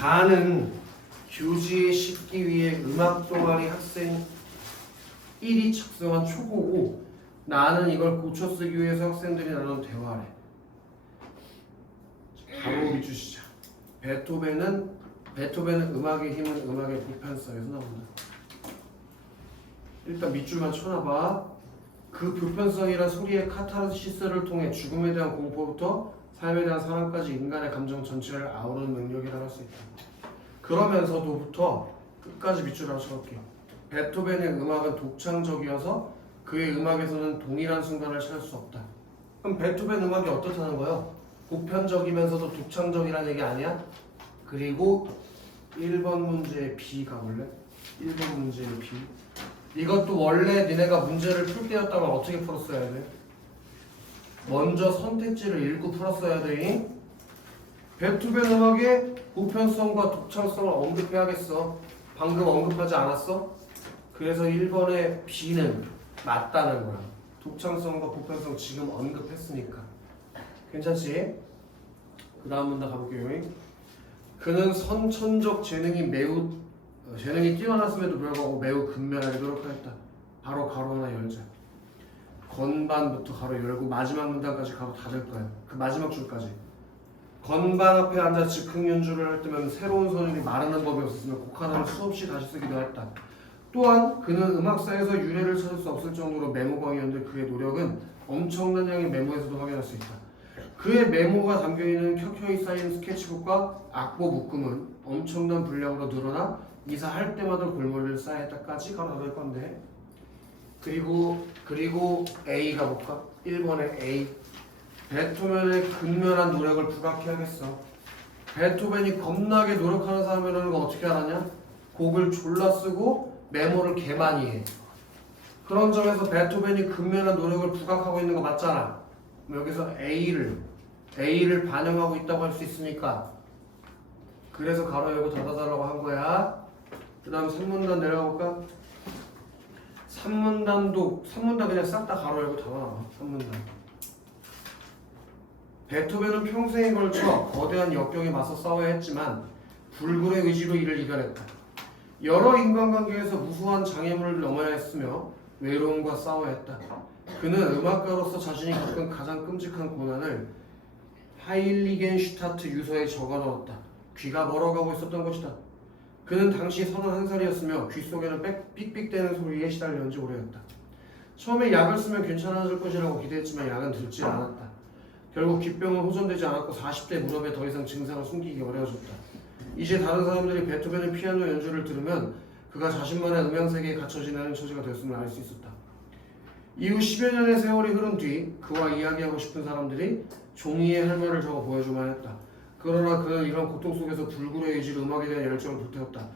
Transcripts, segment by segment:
가는 교지에 싣기 위해 음악 동아리 학생 1이 작성한 초고고 나는 이걸 고쳐 쓰기 위해서 학생들이 나눈 대화래. 바로 밑줄 시작. 베토벤은 베토벤은 음악의 힘은 음악의 보편성에서 나온다. 일단 밑줄만 쳐놔봐. 그 보편성이란 소리의 카타르시스를 통해 죽음에 대한 공포부터 삶에 대한 사랑까지 인간의 감정 전체를 아우르는 능력이라고 할수 있다. 그러면서도부터 끝까지 밑줄을 쳐볼게요. 베토벤의 음악은 독창적이어서 그의 음악에서는 동일한 순간을 찾을 수 없다. 그럼 베토벤 음악이 어떻다는 거예요? 보편적이면서도 독창적이라는 얘기 아니야? 그리고 1번 문제의 B 가볼래? 1번 문제의 B 이것도 원래 니네가 문제를 풀 때였다면 어떻게 풀었어야 돼? 먼저 선택지를 읽고 풀었어야 돼. 베토벤 음악의 보편성과 독창성을 언급해야겠어. 방금 언급하지 않았어? 그래서 1번의 B는 맞다는 거야. 독창성과 보편성 지금 언급했으니까. 괜찮지? 그 다음 문단 가볼게요. 그는 선천적 재능이 매우 어, 재능이 뛰어났음에도 불구하고 매우 근면하게 노력하였다. 바로 가로 하나 열자. 건반부터 가로 열고 마지막 문단까지 가로 닫을 거야. 그 마지막 줄까지. 건반 앞에 앉아 즉흥 연주를 할 때면 새로운 선율이 마르는 법이 없었으며 곡 하나를 수없이 다시 쓰기도 했다. 또한 그는 음악사에서 유래를 찾을 수 없을 정도로 메모광이었는데 그의 노력은 엄청난 양의 메모에서도 확인할 수 있다. 그의 메모가 담겨있는 켜켜이 쌓인 스케치북과 악보 묶음은 엄청난 분량으로 늘어나 이사할 때마다 골머리를 쌓였다까지 가로 닫을 건데 그리고 그리고 A 가볼까? 1번의 A 베토벤의 근면한 노력을 부각해야겠어 베토벤이 겁나게 노력하는 사람이라는 거 어떻게 알았냐? 곡을 졸라 쓰고 메모를 개 많이 해 그런 점에서 베토벤이 근면한 노력을 부각하고 있는 거 맞잖아 여기서 A를 A를 반영하고 있다고 할 수 있으니까 그래서 가로 열고 닫아달라고 한 거야 그 다음 3문단 내려가 볼까? 3문단도 3문단 그냥 싹 다 가로 열고 닫아놔 3문단. 베토벤은 평생에 걸쳐 거대한 역경에 맞서 싸워야 했지만 불굴의 의지로 이를 이겨냈다. 여러 인간관계에서 무수한 장애물을 넘어야 했으며 외로움과 싸워야 했다. 그는 음악가로서 자신이 겪은 가장 끔찍한 고난을 하일리겐슈타트 유서에 적어넣었다. 귀가 멀어가고 있었던 것이다 그는 당시 31살이었으며 귀 속에는 빽- 삑삑대는 소리에 시달렸는 지 오래였다. 처음에 약을 쓰면 괜찮아질 것이라고 기대했지만 약은 듣지 않았다. 결국 귀병은 호전되지 않았고 40대 무렵에 더 이상 증상을 숨기기 어려워졌다. 이제 다른 사람들이 베토벤의 피아노 연주를 들으면 그가 자신만의 음향 세계에 갇혀 지내는 처지가 됐음을 알 수 있었다. 이후 10여 년의 세월이 흐른 뒤 그와 이야기하고 싶은 사람들이 종이에 할 말을 적어 보여주만 했다. 그러나 그는 이런 고통 속에서 불굴의 의지로 음악에 대한 열정을 불태웠다.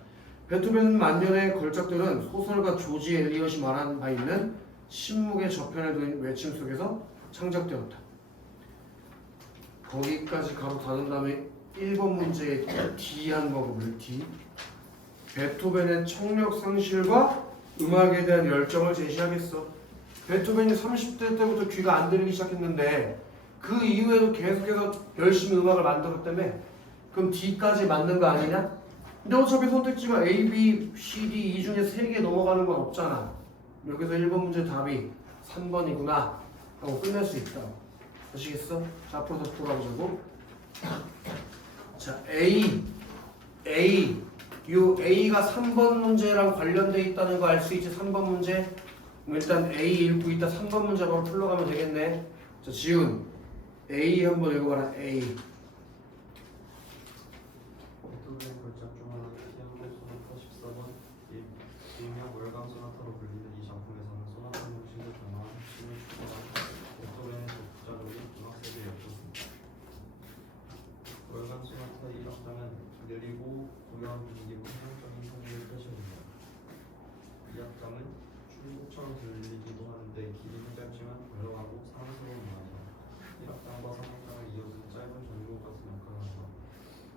베토벤 만년의 걸작들은 소설가 조지 엘리엇이 말한 바 있는 신목의 저편에 둔 외침 속에서 창작되었다. 거기까지 가로 닫은 다음에 1번 문제의 D 한 거를 D. 베토벤의 청력 상실과 음악에 대한 열정을 제시하겠어. 베토벤이 30대 때부터 귀가 안 들리기 시작했는데 그 이후에도 계속해서 열심히 음악을 만들었다며 그럼 D까지 맞는 거 아니냐? 근데 어차피 선택지가 A, B, C, D 이 중에 세개 넘어가는 건 없잖아. 여기서 1번 문제 답이 3번이구나. 하고 끝낼 수 있다. 아시겠어? 자 앞으로 다시 돌아보자고. 자 A A. 요 A가 3번 문제랑 관련돼 있다는 거 알 수 있지? 3번 문제? 일단 A 읽고 이따 3번 문제 바로 풀러가면 되겠네. 자 지훈 A 한번 읽어봐라 A 베토벤 걸작 중 하나 피아노 소나타 14번 일- 일명 월광 소나타로 불리는 이 작품에서는 소나타 형식을 변화한 핵심을 추구한 베토벤의 독자적인 음악 세계에 였습니다. 월광 소나타 1악장은 느리고 고요한 분위기로 환경적인 성미를 펼쳐줍니다. 이 악장은 충곡처럼 들리기도 하는데 길이는 짧지만 올라가고 사랑스러운 음악이다. 1악장과 3악장을 이어서 짧은 역할을 한다.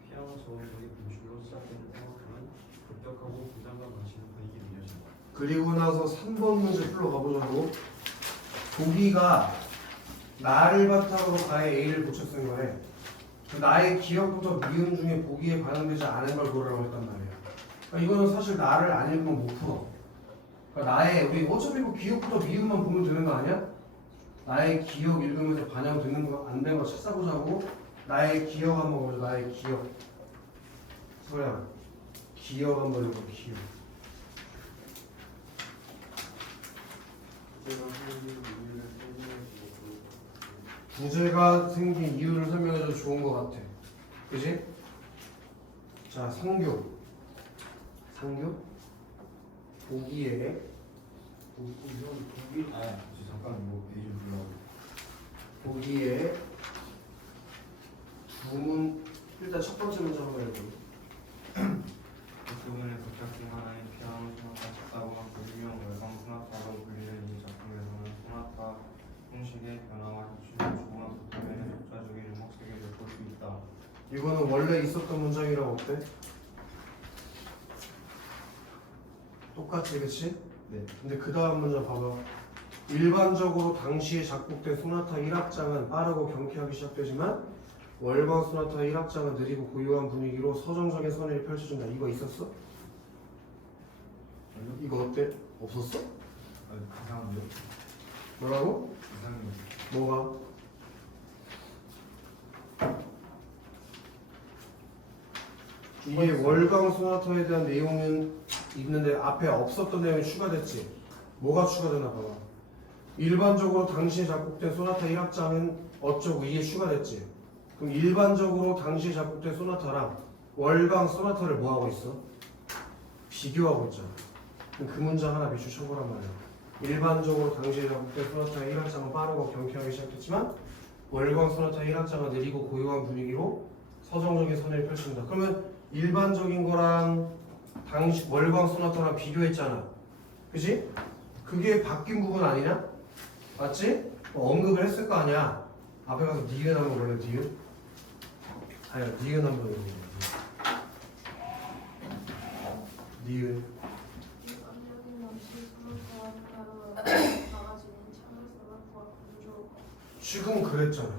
피아노 저음소리 분출로 시작되는 성악은 급격하고 긴장감 넘치는 분위기를 이어진다. 그리고 나서 3번 문제 풀러 가 보자고 도기가 나를 바탕으로 가에 A를 붙여 쓴 거래 그 나의 기억부터 미음 중에 보기에 반영되지 않은 걸 고르라고 했단 말이야. 그러니까 이거는 사실 나를 안 읽으면 못 풀어. 그러니까 나의 우리 어차피 그 기억부터 미음만 보면 되는 거 아니야? 나의 기억 읽으면서 반영되는 거 안 된 거 찾아보자고. 나의 기억 한번 보자. 나의 기억. 소야. 기억 한번 읽어. 기억. 부재가 생긴 이유를 설명해줘도 좋은 것 같아. 그지? 자, 상교. 상교? 보기에 아, 저 잠깐 뭐 페이지 불러고. 보기에 두문 일단 첫 번째 문제 한번 해줘. 베토벤의 도착 중 하나인 피아노 소나타 작사고가 불명 월광 소나타로 불리는 이 작품에서는 소나타 형식의 변화와 혁신을 조금한 베토벤의 독자적인 음악 세계를 볼 수 있다. 이거는 원래 있었던 문장이랑 어때? 똑같지, 그치? 네. 근데 그 다음 문장 봐봐. 일반적으로 당시에 작곡된 소나타 1악장은 빠르고 경쾌하게 시작되지만 월광 소나타 1악장은 느리고 고요한 분위기로 서정적인 선율이 펼쳐진다. 이거 있었어? 아니요? 이거 어때? 없었어? 아, 이상한데요? 뭐라고? 이상해요. 뭐가? 이게 월광 소나타에 대한 내용은 있는데 앞에 없었던 내용이 추가됐지. 뭐가 추가되나 봐봐. 일반적으로 당시에 작곡된 소나타 1악장은 어쩌고 이게 추가됐지. 그럼 일반적으로 당시에 작곡된 소나타랑 월광 소나타를 뭐 하고 있어? 비교하고 있잖아. 그럼 그 문장 하나 미추 쳐보란 말이야. 일반적으로 당시에 작곡된 소나타 1악장은 빠르고 경쾌하게 시작했지만 월광 소나타 1악장은 느리고 고요한 분위기로 서정적인 선을 펼친다. 그러면 일반적인 거랑 당시 월광 소나타랑 비교했잖아. 그지? 그게 바뀐 부분 아니냐? 맞지? 뭐 언급을 했을 거 아니야. 앞에 가서 니은 한번 볼래, 니은? 아니야, 니은 한번 해볼래. 니은. 지금 그랬잖아.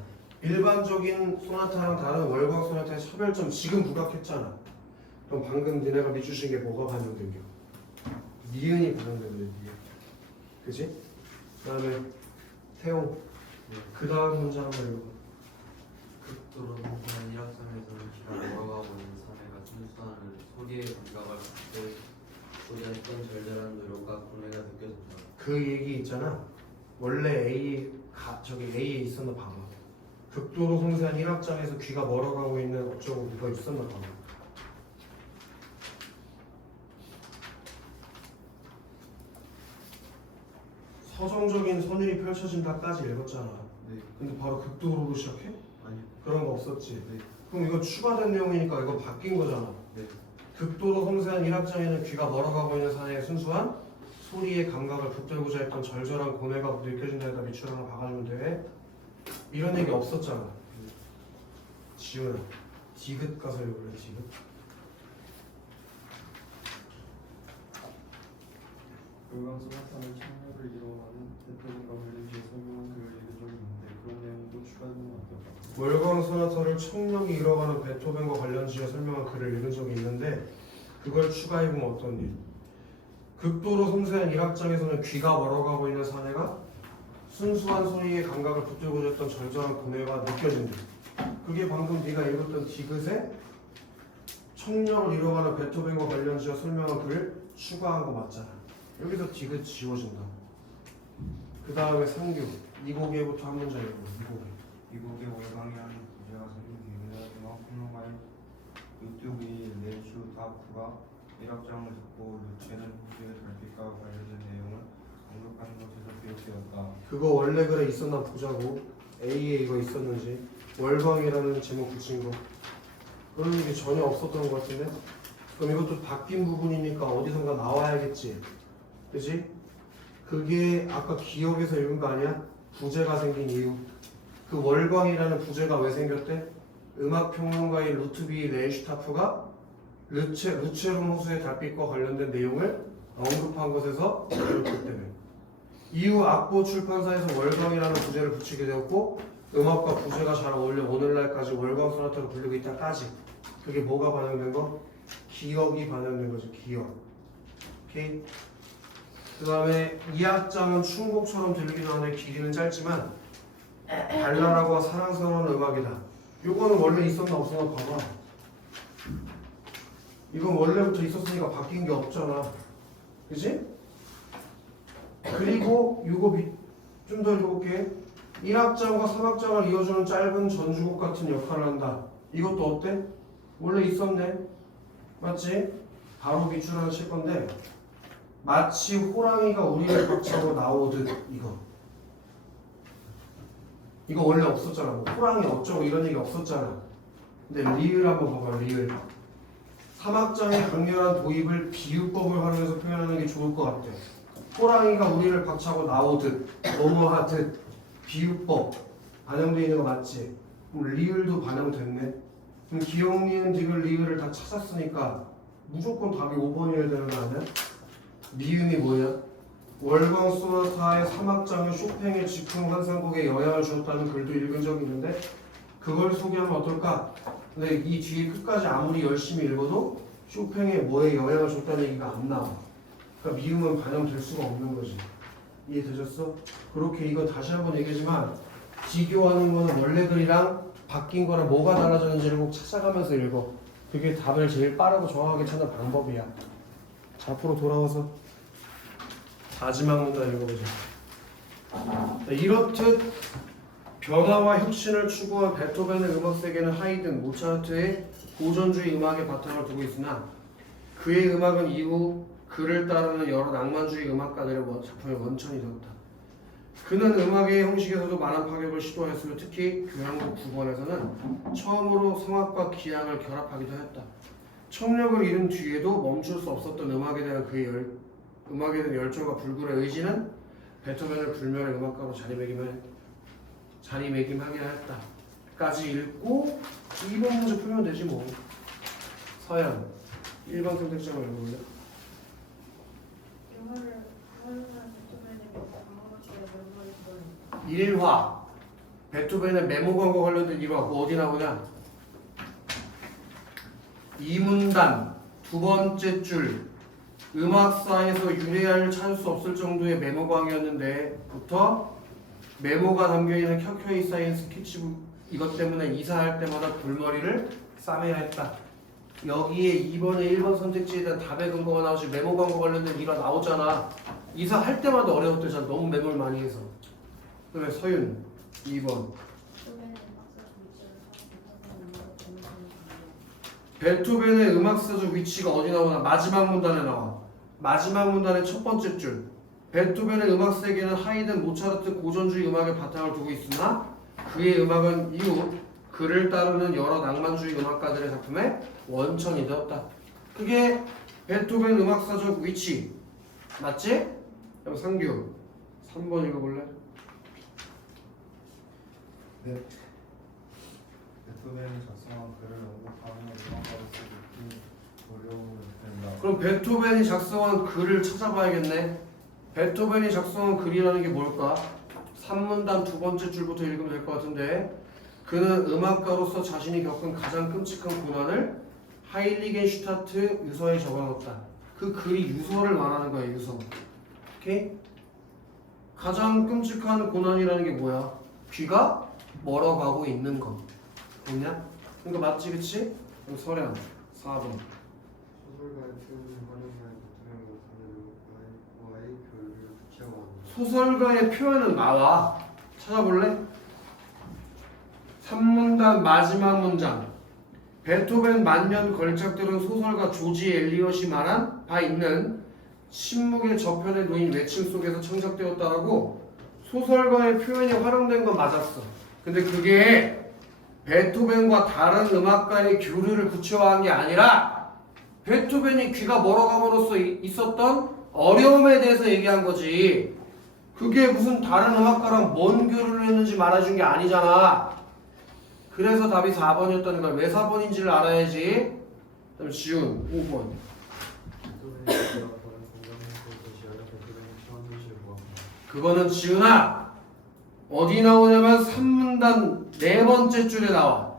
일반적인 소나타랑 다른 월광 소나타의 차별점 지금 부각했잖아. 그럼 방금 니네가 밑주신 게 뭐가 반영된 게? 니은이 거야, 니은. 그지? 그 다음에 태용. 그 다음 문제 한번 읽어. 극도로 성공한 일학점에서는 기가 걸어가고 있는 사내가 순수한 소리의 감각을 갖고 소리했던 절절한 노력과 고뇌가 느껴진다. 그 얘기 있잖아. 원래 A 가, 저기 A에 있었나 봐봐. 극도로 섬세한 1학장에서 귀가 멀어가고 있는 어쩌고 누가 있었나 봐봐. 서정적인 선율이 펼쳐진다까지 읽었잖아. 네. 근데 바로 극도로로 시작해? 아니요. 그런 거 없었지. 네. 그럼 이거 추가된 내용이니까 이거 바뀐 거잖아. 네. 극도로 섬세한 1학장에는 귀가 멀어가고 있는 사내의 순수한 소리의 감각을 붙들고자 했던 절절한 고뇌가 느껴진다에다 밑줄 하나 박아주면 돼. 이런 얘기 없었잖아. 지훈아, 디귿 가서 읽을래, 디귿? 월광 소나타는 창력을 이뤄가는 베토벤과 관련지에 설명한 글을 읽은 적이 있는데 그런 내용도 추가되면 어떨까? 월광 소나타를 청력이 잃어가는 베토벤과 관련 지어 설명한 글을 읽은 적이 있는데 그걸 추가해보면 어떤 일? 극도로 섬세한 일악장에서는 귀가 멀어가고 있는 사내가 순수한 소리의 감각을 붙들고자 했던 절절한 고뇌가 느껴진다. 그게 방금 네가 읽었던 디귿의 청력을 잃어가는 베토벤과 관련 지어 설명한 글을 추가한 거 맞잖아. 여기서 디귿 지워진다. 그 다음에 이 곡에부터 한 문장 읽어. 이 곡에. 미국의 월광이라는 부제가 생긴 음악 평론가인 루트비 레슈 다프가 1악장을 듣고 루체는 호주의 달빛과 관련된 내용을 언급하는 것에서 비롯되었다. 그거 원래 글에 있었나 보자고 A에 이거 있었는지 월광이라는 제목 붙인 거 그런 게 전혀 없었던 것 같은데 그럼 이것도 바뀐 부분이니까 어디선가 나와야겠지 그지? 그게 아까 기억에서 읽은 거 아니야? 부제가 생긴 이유 그 월광이라는 부제가 왜 생겼대? 음악 평론가인 루트비 레인슈타프가 루체, 루체론 호수의 달빛과 관련된 내용을 언급한 것에서 그렇기 때문에 이후 악보 출판사에서 월광이라는 부제를 붙이게 되었고 음악과 부제가 잘 어울려 오늘날까지 월광 소나타로 불리고 있다까지 그게 뭐가 반영된 거? 기억이 반영된 거죠 기억 오케이 그 다음에 이 악장은 충곡처럼 들리기도 하는데 길이는 짧지만 발랄하고 사랑스러운 음악이다. 요거는 원래 있었나 없었나 봐봐. 이건 원래부터 있었으니까 바뀐 게 없잖아. 그지? 그리고 요거 좀더 읽어볼게. 1악장과 3악장을 이어주는 짧은 전주곡 같은 역할을 한다. 이것도 어때? 원래 있었네. 맞지? 바로 칠 건데 마치 호랑이가 우리를 박차고 나오듯 이거. 이거 원래 없었잖아. 뭐 호랑이 어쩌고 이런 얘기 없었잖아. 근데 리을 한번 봐봐 리을. 3악장의 강렬한 도입을 비유법을 활용해서 표현하는 게 좋을 것 같아. 호랑이가 우리를 박차고 나오듯 넘어하듯 비유법 반영되어 있는 거 맞지? 그럼 리을도 반영됐네. 그럼 기억, 니은, 디귿, 리을을 다 찾았으니까 무조건 답이 5번이어야 되는 거 아니야? 미음이 뭐야? 월광 소나타의 3악장은 쇼팽의 즉흥 환상곡에 영향을 주었다는 글도 읽은 적이 있는데 그걸 소개하면 어떨까? 근데 이 뒤에 끝까지 아무리 열심히 읽어도 쇼팽에 뭐에 영향을 줬다는 얘기가 안 나와 그러니까 미음은 반영될 수가 없는 거지 이해되셨어? 그렇게 이건 다시 한번 얘기하지만 비교하는 거는 원래 글이랑 바뀐 거랑 뭐가 달라졌는지를 꼭 찾아가면서 읽어 그게 답을 제일 빠르고 정확하게 찾는 방법이야 자, 앞으로 돌아와서 읽어보자 자, 이렇듯 변화와 혁신을 추구한 베토벤의 음악 세계는 하이든, 모차르트의 고전주의 음악에 바탕을 두고 있으나 그의 음악은 이후 그를 따르는 여러 낭만주의 음악가들의 원- 작품의 원천이 되었다. 그는 음악의 형식에서도 많은 파격을 시도했으며 특히 교향곡 9번에서는 처음으로 성악과 기향을 결합하기도 했다. 청력을 잃은 뒤에도 멈출 수 없었던 음악에 대한 그의 열, 음악에 대한 열정과 불굴의 의지는 베토벤을 불멸의 음악가로 자리매김을 자리매김하게 했다. 까지 읽고 2번 문제 풀면 되지 뭐. 서연 1번 선택장을 읽어볼래? 영화를 베토벤의 멤버였던 1화 베토벤의 메모 광고 관련된 1화 뭐 어디 나오냐? 이문단 두 번째 줄 음악사에서 유래할 찾을 수 없을 정도의 메모광이었는데부터 메모가 담겨있는 켜켜이 쌓인 스케치북 이것 때문에 이사할 때마다 골머리를 싸매야 했다. 여기에 2번에 1번 선택지에 대한 답의 근거가 나오지 메모 광고 관련된 1화 나오잖아. 이사할 때마다 어려웠대잖아. 너무 메모를 많이 해서. 그래 서윤 2번 베토벤의 음악사적 위치가 어디 나오나 마지막 문단에 나와 마지막 문단의 첫 번째 줄 베토벤의 음악 세계는 하이든 모차르트 고전주의 음악에 바탕을 두고 있으나 그의 음악은 이후 그를 따르는 여러 낭만주의 음악가들의 작품의 원천이 되었다 그게 베토벤 음악사적 위치 맞지? 그럼 상규 3번 읽어볼래? 베토벤이 작성한 글을 언급하며 음악가로서 느낀 어려움을. 그럼 베토벤이 작성한 글을 찾아봐야겠네. 베토벤이 작성한 글이라는 게 뭘까? 3문단 두 번째 줄부터 읽으면 될 것 같은데 그는 음악가로서 자신이 겪은 가장 끔찍한 고난을 하일리겐슈타트 유서에 적어놓았다. 그 글이 유서를 말하는 거야, 유서. 오케이? 가장 끔찍한 고난이라는 게 뭐야? 귀가 멀어가고 있는 거. 됐냐? 이거 맞지, 그치? 그럼 서량 4번. 구체화한다. 소설가의 표현은 나와. 찾아볼래? 3문단 마지막 문장. 베토벤 만년 걸작들은 소설가 조지 엘리엇이 말한 바 있는 침묵의 저편에 놓인 외침 속에서 창작되었다라고 소설가의 표현이 활용된 건 맞았어. 근데 그게 베토벤과 다른 음악가의 교류를 구체화한 게 아니라 베토벤이 귀가 멀어감으로써 이- 있었던 어려움에 대해서 얘기한 거지. 그게 무슨 다른 음악가랑 뭔 교류를 했는지 말해준 게 아니잖아. 그래서 답이 4번이었다는 걸 왜 4번인지를 알아야지. 그다음 지훈 5번. 베토벤의 기가 다른 공간에서 제시하여 베토벤의 처한 것을 보았다. 그거는 지훈아. 어디 나오냐면 3문단 네 번째 줄에 나와.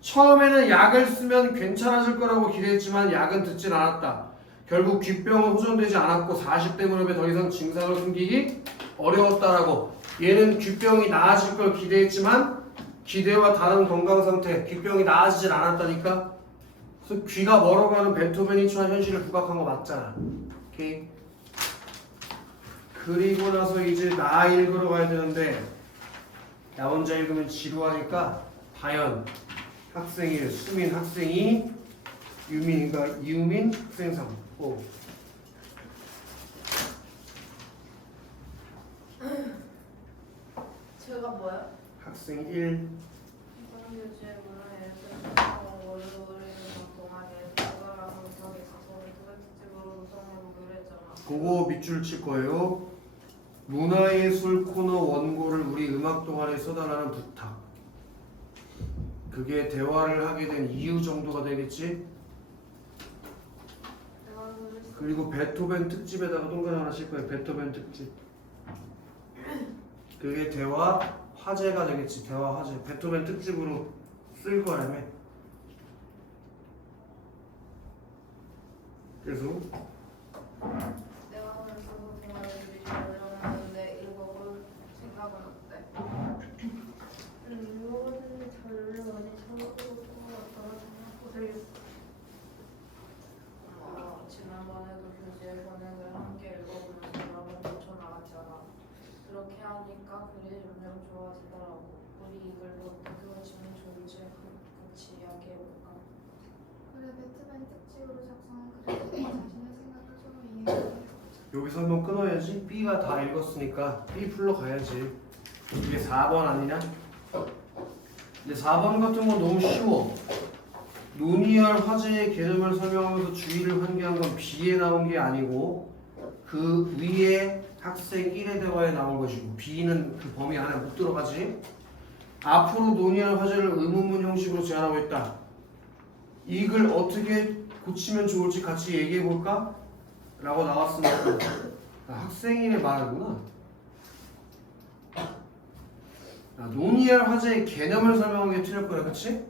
처음에는 약을 쓰면 괜찮아질 거라고 기대했지만 약은 듣질 않았다. 결국 귓병은 호전되지 않았고 40대 무렵에 더 이상 증상을 숨기기 어려웠다라고. 얘는 귓병이 나아질 걸 기대했지만 기대와 다른 건강 상태, 귓병이 나아지질 않았다니까. 그래서 귀가 멀어가는 베토벤이 처한 현실을 부각한 거 맞잖아. 오케이. 그리고 나서 이제 나 읽으러 가야 되는데 나 혼자 읽으면 지루하니까 다현 학생이 수민 학생이 유민인가 유민 학생 3 오. 제가 뭐야? 학생 1 이성교재 문화예술 월요일에 동안에 그거랑 저기 가서 도백집으로 구성해보기로 했잖아. 그거 밑줄 칠 거예요 문화예술 코너 원고를 우리 음악 동아리에 써달라는 부탁 그게 대화를 하게 된 이유 정도가 되겠지. 그리고 베토벤 특집에다가 동그라미 하나 칠 거예요. 베토벤 특집. 그게 대화 화제가 되겠지. 대화 화제. 베토벤 특집으로 쓸 거라며. 그래서 내가 그래서 동아리들이 열렸는데 읽어볼 생각은 어때? 이거는 별로 많이 쳐먹을 것 같다는 생각을 어, 지난번에도 교재 번역을 함께 읽어보면서 여러 번 고쳐 나갔잖아. 그렇게 하니까 글이 점점 좋아지더라고. 우리 이걸로 어떻게 고치면 좋을지 같이 이야기해볼까? 그래 배트맨 특집으로 작성한 글을 자신의 생각을 서로 이해하고 여기서 한번 끊어야지. B가 다 읽었으니까 B 풀러 가야지. 이게 4번 아니냐? 근데 4번 같은 건 너무 쉬워. 논의할 화제의 개념을 설명하면서 주의를 환기한 건 B에 나온 게 아니고 그 위에 학생 1의 대화에 나온 것이고 B는 그 범위 안에 못 들어가지. 앞으로 논의할 화제를 의문문 형식으로 제안하고 있다. 이 글 어떻게 고치면 좋을지 같이 얘기해 볼까? 라고 나왔으니까 아, 학생인의 말이구나. 아, 논의할 화제의 개념을 설명한 게 거야, 그치?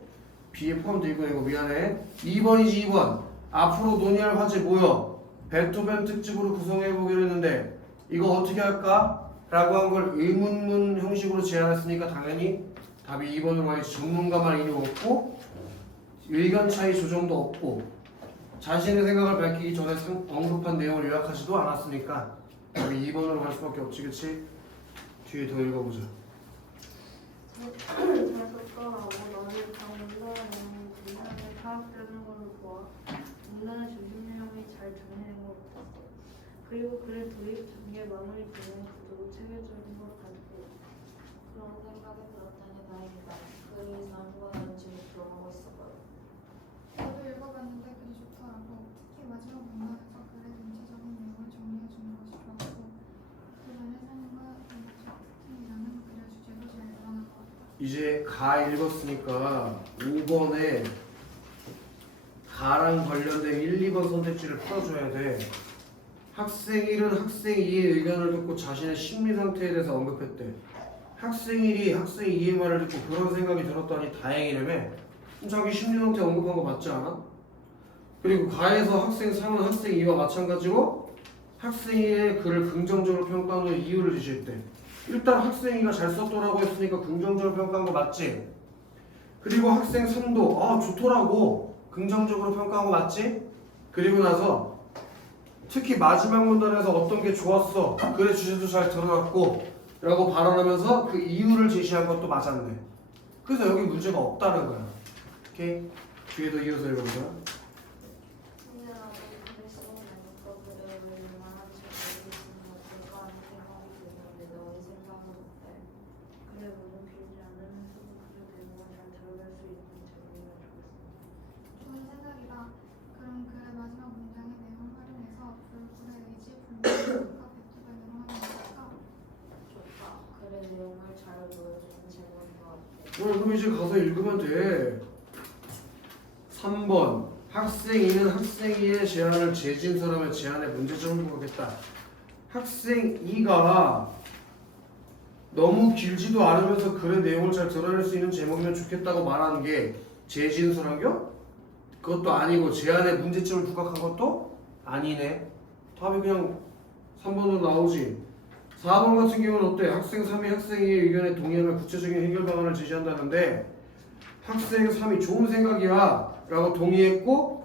B에 포함되어 있고 이거 미안해. 2번이지 2번. 앞으로 논의할 화제 뭐여? 베토벤 특집으로 구성해 보기로 했는데 이거 어떻게 할까? 라고 한 걸 의문문 형식으로 제안했으니까 당연히 답이 2번으로 가야지 전문가만 인용 없고 의견 차이 조정도 없고 자신의 생각을 밝히기 전에 상- 언급한 내용을 요약하지도 않았으니까 답이 2번으로 갈 수밖에 없지 그치? 뒤에 더 읽어보자. 그리고 글의 도입, 전개, 마무리 기능 구도 체계적인 것 같고. 그런 생각이 들었다 이제 가 읽었으니까 5번에 가랑 관련된 1, 2번 선택지를 풀어줘야 돼. 학생 1은 학생 2의 의견을 듣고 자신의 심리 상태에 대해서 언급했대 학생 1이 학생 2의 말을 듣고 그런 생각이 들었다니 그럼 자기 심리 상태 언급한 거 맞지 않아? 그리고 가에서 학생 3은 학생 2와 마찬가지로 학생 2의 글을 긍정적으로 후에 이유를 제시했대 일단 학생이가 잘 썼더라고 했으니까 긍정적으로 평가한 거 맞지? 그리고 학생 3도 아 좋더라고 긍정적으로 평가한 거 맞지? 그리고 나서 특히 마지막 문단에서 어떤 게 좋았어 글의 주제도 잘 드러났고 라고 발언하면서 그 이유를 제시한 것도 맞았네 그래서 여기 문제가 없다는 거야. 오케이? 뒤에도 이어서 읽어보자 근데 나도 글을 쓰고 나니까 글을 얼마나 잘 알겠으면 어떨까 하는 생각이 드는데 너의 생각은 어때? 글에 너무 길지 않으면서도 글의 내용을 잘 들어갈 수 있는 정리가 좋겠어. 좋은 생각이다 그럼 글의 마지막 문장의 내용을 활용해서 불굴의 의지 불명과 배트맨으로 하면 어떨까? 좋다. 글의 내용을 잘 보여주는 제목인 것 같아. 어, 그럼 이제 가서 읽으면 돼 3번 학생 2는 학생 2의 제안을 재진 사람의 제안에 문제점을 보겠다 학생 2가 너무 길지도 않으면서 글의 내용을 잘 드러낼 수 있는 제목이면 좋겠다고 말하는 게 재진술한겨? 그것도 아니고 제안에 문제점을 부각한 것도 아니네. 답이 그냥 3번으로 나오지. 4번 같은 경우는 어때? 학생 3이 학생의 의견에 동의하면 구체적인 해결 방안을 제시한다는데 학생 3이 좋은 생각이야 라고 동의했고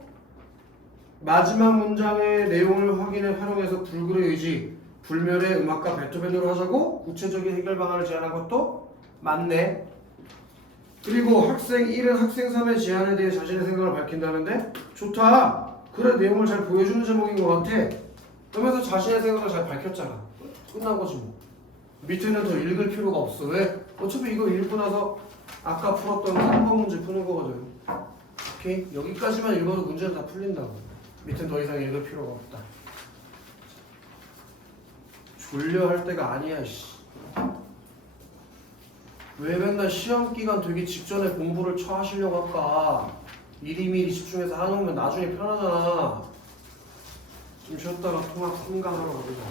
마지막 문장의 내용을 확인해 활용해서 불굴의 의지 불멸의 음악가 베토벤으로 하자고 구체적인 해결 방안을 제안한 것도 맞네. 그리고 학생 1은 학생 3의 제안에 대해 자신의 생각을 밝힌다는데 좋다. 그래 내용을 잘 보여주는 제목인 것 같아. 그러면서 자신의 생각을 잘 밝혔잖아. 끝난 거지 뭐. 밑에는 더 읽을 필요가 없어. 왜? 어차피 이거 읽고 나서 아까 풀었던 3번 문제 푸는 거거든. 오케이? 여기까지만 읽어도 문제는 다 풀린다고. 밑엔 더 이상 읽을 필요가 없다. 졸려 할 때가 아니야, 씨. 왜 맨날 시험 기간 되기 직전에 공부를 처 하시려고 할까? 미리미리 집중해서 하놓으면 나중에 편하잖아. 좀 쉬었다가 통합 3강 하러 가보자.